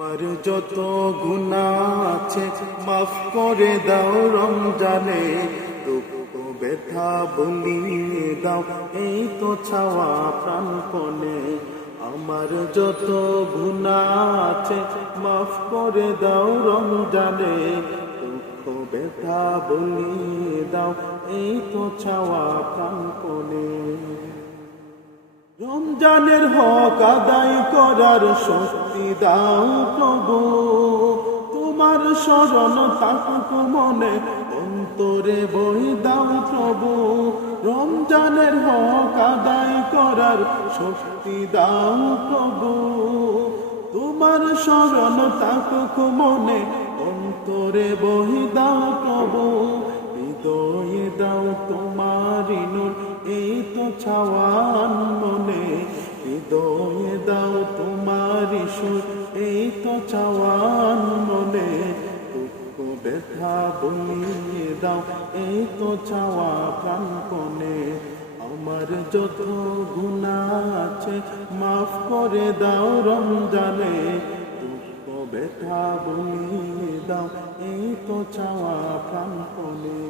আমার যত গুনাহ আছে মাফ করে দাও রমজানে, দুঃখ ব্যথা ভুলিয়ে দাও এই তো চাওয়া প্রাণপণে। আমার যত গুনাহ আছে মাফ করে দাও রমজানে, দুঃখ ব্যথা ভুলিয়ে দাও এই তো চাওয়া প্রাণপণে। রমজানের হক আদায় করার শক্তি দাও প্রভু, তোমার শরণ থাকুক মনে অন্তরে বই দাও প্রভু। রমজানের হক আদায় করার শক্তি দাও প্রভু, তোমার শরণ থাকুক মনে অন্তরে বই দাও প্রভু। হৃদয়ে দাও তোমারি নূর এই তো চাওয়ান মনে, হৃদয়ে দাও তোমারি সুর এই তো চাওয়ান মনে। দুঃখ ব্যথা ভুলিয়ে দাও এই তো চাওয়া প্রাণপণে। আমার যত গুনাহ আছে মাফ করে দাও রমজানে, দুঃখ ব্যথা ভুলিয়ে দাও এই তো চাওয়া প্রাণপণে।